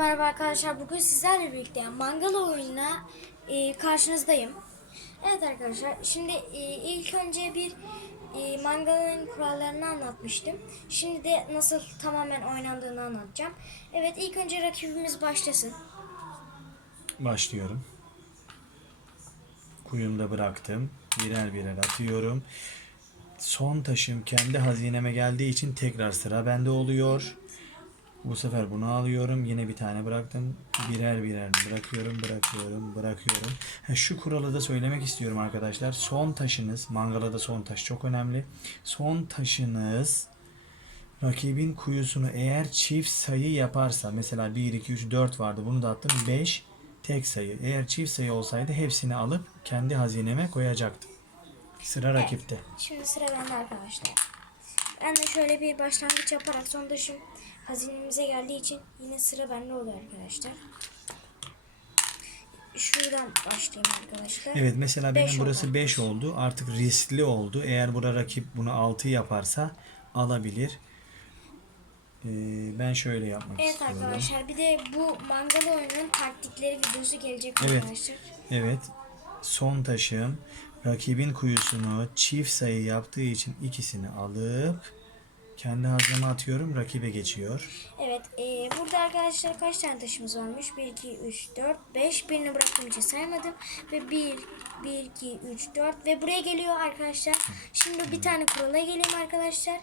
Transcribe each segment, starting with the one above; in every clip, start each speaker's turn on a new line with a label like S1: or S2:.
S1: merhaba arkadaşlar. Bugün sizlerle birlikte mangal oyununa e, karşınızdayım. Evet arkadaşlar, şimdi e, ilk önce bir e, mangalın kurallarını anlatmıştım. Şimdi de nasıl tamamen oynandığını anlatacağım. Evet, ilk önce rakibimiz başlasın.
S2: Başlıyorum. Kuyumda bıraktım. Birer birer atıyorum. Son taşım kendi hazineme geldiği için tekrar sıra bende oluyor. Bu sefer bunu alıyorum. Yine bir tane bıraktım. Birer birer bırakıyorum, bırakıyorum, bırakıyorum. Ha, şu kuralı da söylemek istiyorum arkadaşlar. Son taşınız, mangala da son taş çok önemli. Son taşınız rakibin kuyusunu eğer çift sayı yaparsa mesela 1, 2, 3, 4 vardı bunu da attım 5 tek sayı. Eğer çift sayı olsaydı hepsini alıp kendi hazineme koyacaktım. Sıra rakipte.
S1: Şimdi sıra bende arkadaşlar. Ben de şöyle bir başlangıç yaparak son taşım hazinemize geldiği için yine sıra bende oluyor arkadaşlar. Şuradan başlayayım arkadaşlar.
S2: Evet mesela benim
S1: Beş
S2: burası
S1: oldu.
S2: 5 oldu. Artık riskli oldu. Eğer bura rakip bunu 6 yaparsa alabilir. Ee, ben şöyle yapmak
S1: Evet
S2: istiyorum.
S1: arkadaşlar bir de bu mangal oyunun taktikleri videosu gelecek
S2: Evet.
S1: arkadaşlar.
S2: Evet. Son taşım rakibin kuyusunu çift sayı yaptığı için ikisini alıp kendi hazneme atıyorum. Rakibe geçiyor.
S1: Evet e, burada arkadaşlar kaç tane taşımız varmış? 1, 2, 3, 4, 5. Birini bıraktığım için saymadım. Ve 1, 1, 2, 3, 4 ve buraya geliyor arkadaşlar. Şimdi bir tane kurala geleyim arkadaşlar.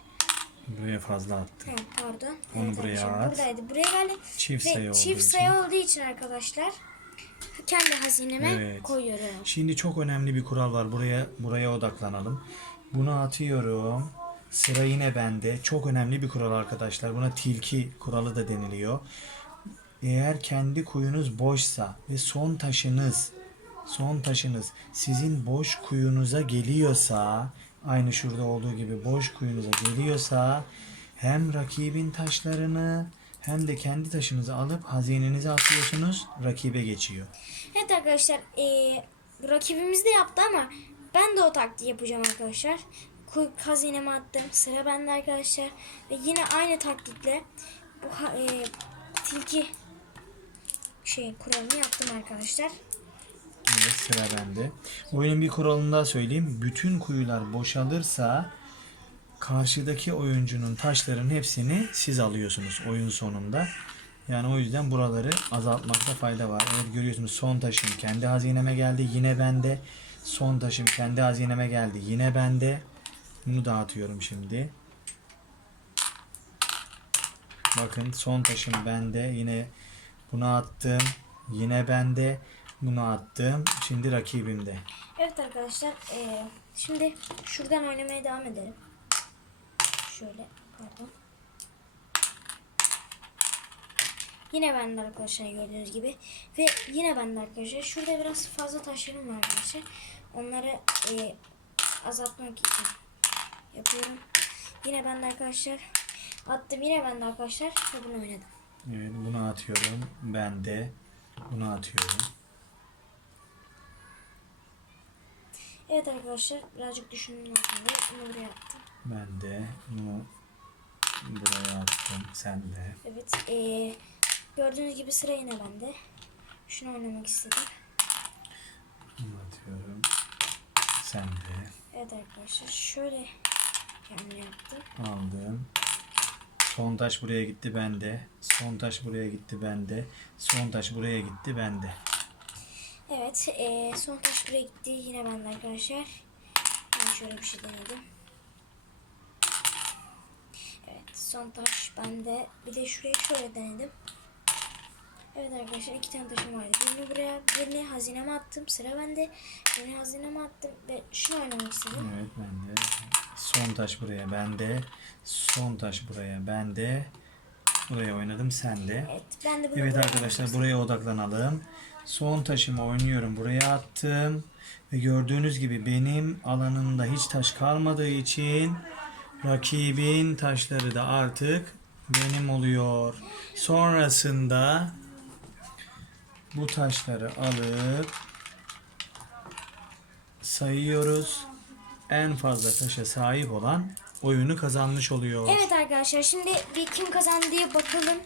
S2: Buraya fazla attım.
S1: Ha, pardon.
S2: Onu buraya
S1: arkadaşlar,
S2: at.
S1: Buradaydı. Buraya geldi.
S2: Çift
S1: ve
S2: sayı olduğu
S1: çift
S2: için.
S1: sayı olduğu için arkadaşlar kendi hazineme
S2: Evet.
S1: koyuyorum.
S2: Şimdi çok önemli bir kural var. Buraya buraya odaklanalım. Bunu atıyorum. Sıra yine bende. Çok önemli bir kural arkadaşlar. Buna tilki kuralı da deniliyor. Eğer kendi kuyunuz boşsa ve son taşınız son taşınız sizin boş kuyunuza geliyorsa aynı şurada olduğu gibi boş kuyunuza geliyorsa hem rakibin taşlarını hem de kendi taşınızı alıp hazinenize atıyorsunuz rakibe geçiyor.
S1: Evet arkadaşlar eee rakibimiz de yaptı ama ben de o taktiği yapacağım arkadaşlar. Kuy hazineme attım. Sıra bende arkadaşlar. Ve yine aynı taktikle bu eee, tilki şey kuralını yaptım arkadaşlar.
S2: Evet sıra bende. Oyunun bir kuralını daha söyleyeyim. Bütün kuyular boşalırsa karşıdaki oyuncunun taşların hepsini siz alıyorsunuz oyun sonunda. Yani o yüzden buraları azaltmakta fayda var. Evet görüyorsunuz son taşım kendi hazineme geldi yine bende. Son taşım kendi hazineme geldi yine bende. Bunu dağıtıyorum şimdi. Bakın son taşım bende. Yine bunu attım. Yine bende. Bunu attım. Şimdi rakibimde.
S1: Evet arkadaşlar şimdi şuradan oynamaya devam edelim. Şöyle pardon. Yine bende arkadaşlar gördüğünüz gibi. Ve yine bende arkadaşlar. Şurada biraz fazla taşlarım var arkadaşlar. Onları eee, azaltmak için yapıyorum. Yine bende arkadaşlar. Attım yine bende arkadaşlar. Ve bunu oynadım.
S2: Evet bunu atıyorum. Ben de bunu atıyorum.
S1: Evet arkadaşlar birazcık düşündüm lazım. Bunu buraya attım.
S2: Ben de bunu buraya attım. Sen de.
S1: Evet. eee, gördüğünüz gibi sıra yine bende. Şunu oynamak istedim.
S2: Bunu atıyorum. Sen de.
S1: Evet arkadaşlar şöyle kendime yaptım.
S2: Aldım. Son taş buraya gitti bende. Son taş buraya gitti bende. Son taş buraya gitti bende.
S1: Evet eee, son taş buraya gitti yine bende arkadaşlar. Ben şöyle bir şey denedim. Evet son taş bende. Bir de şurayı şöyle denedim. Evet arkadaşlar iki tane taşım vardı. Birini buraya, birini hazineme attım. Sıra bende. Birini hazineme attım ve şunu oynamak istedim.
S2: Evet bende. Son taş buraya bende. Son taş buraya bende. Buraya oynadım sen de.
S1: Evet ben de
S2: Evet arkadaşlar buraya odaklanalım. Son taşımı oynuyorum. Buraya attım. Ve gördüğünüz gibi benim alanımda hiç taş kalmadığı için rakibin taşları da artık benim oluyor. Sonrasında bu taşları alıp sayıyoruz. En fazla taşa sahip olan oyunu kazanmış oluyor.
S1: Evet arkadaşlar şimdi bir kim kazandı diye bakalım.